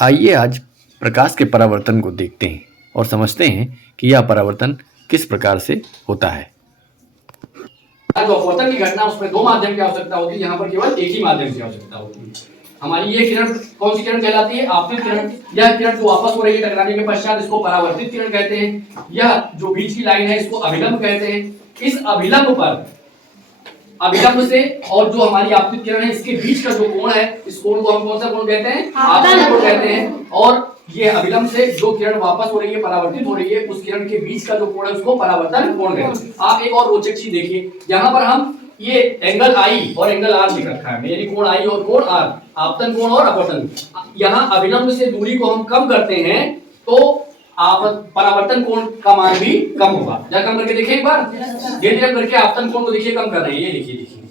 आइए आज प्रकाश के परावर्तन को देखते हैं और समझते हैं कि यह परावर्तन किस प्रकार से होता है। जो अपवर्तन की घटना उसमें दो माध्यम की आवश्यकता होती है, यहाँ पर केवल एक ही माध्यम की आवश्यकता होती है। हमारी ये किरण कौन सी किरण कहलाती है? आपतित किरण। यह किरण जो वापस हो रही है टकराने के पश्चात, इसको परावर्तित किरण कहते हैं। यह जो बीच की लाइन है इसको अभिलंब कहते हैं। इस अभिलंब पर, अभिलंब से और जो हमारी आपतित किरण है इसके बीच का जो कोण है, इस कोण को हम कौन सा कोण कहते हैं? आपतन कोण कहते हैं। और ये अभिलंब से जो किरण वापस हो रही है, परावर्तित हो रही है, उस किरण के बीच का जो कोण है उसको परावर्तन कोण कहते हैं। आप एक और रोचक चीज देखिए, यहाँ पर हम ये एंगल आई और एंगल आर लिख रखा है, यानी कोण आई और कोण आर, आपतन कोण और अपवर्तन। यहाँ अभिलंब से दूरी को हम कम करते हैं तो आप परावर्तन कोण का मान भी कम होगा। जरा कम करके देखिए एक बार, धीरे धीरे करके आपतन कोण को देखिए कम कर रहे हैं। ये देखिए देखिए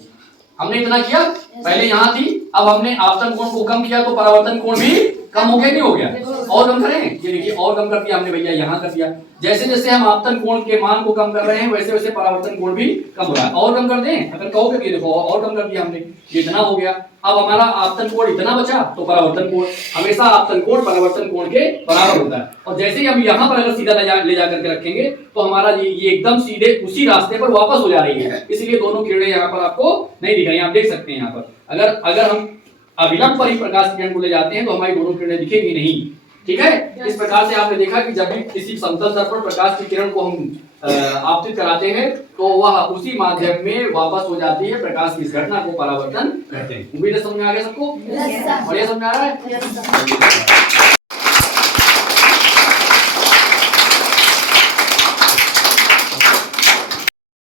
हमने इतना किया, पहले यहाँ थी, अब हमने आपतन कोण को कम किया तो परावर्तन कोण भी कम हो गया, नहीं हो गया? और कम करें, ये देखिए और कम कर दिया हमने भैया, यहाँ कर दिया। जैसे जैसे हम आपतन कोण के मान को कम कर रहे हैं वैसे वैसे परावर्तन कोण भी कम हो रहा है। और कम कर दें, अगर कहोगे कि देखो और कम कर दिया हमने, ये इतना हो गया। अब हमारा आपतन कोण इतना बचा तो परावर्तन कोण, हमेशा आपतन कोण परावर्तन कोण के बराबर होता है। और जैसे ही हम यहाँ पर अगर सीधा ले जा करके रखेंगे तो हमारा ये एकदम सीधे उसी रास्ते पर वापस हो जा रही है, इसलिए दोनों किरणें यहाँ पर आपको नहीं दिख रही। आप देख सकते हैं यहाँ पर अगर हम अभिलंब पर ही प्रकाश किरण को ले जाते हैं तो हमारी दोनों किरणें दिखेगी नहीं। ठीक है, इस प्रकार से आपने देखा कि जब भी किसी समतल तल पर प्रकाश की किरण को हम आपतित कराते हैं तो वह उसी माध्यम में वापस हो जाती है। प्रकाश की इस घटना को परावर्तन कहते हैं। उम्मीद है समझ में आ गया सबको? बढ़िया समझ में आ रहा है?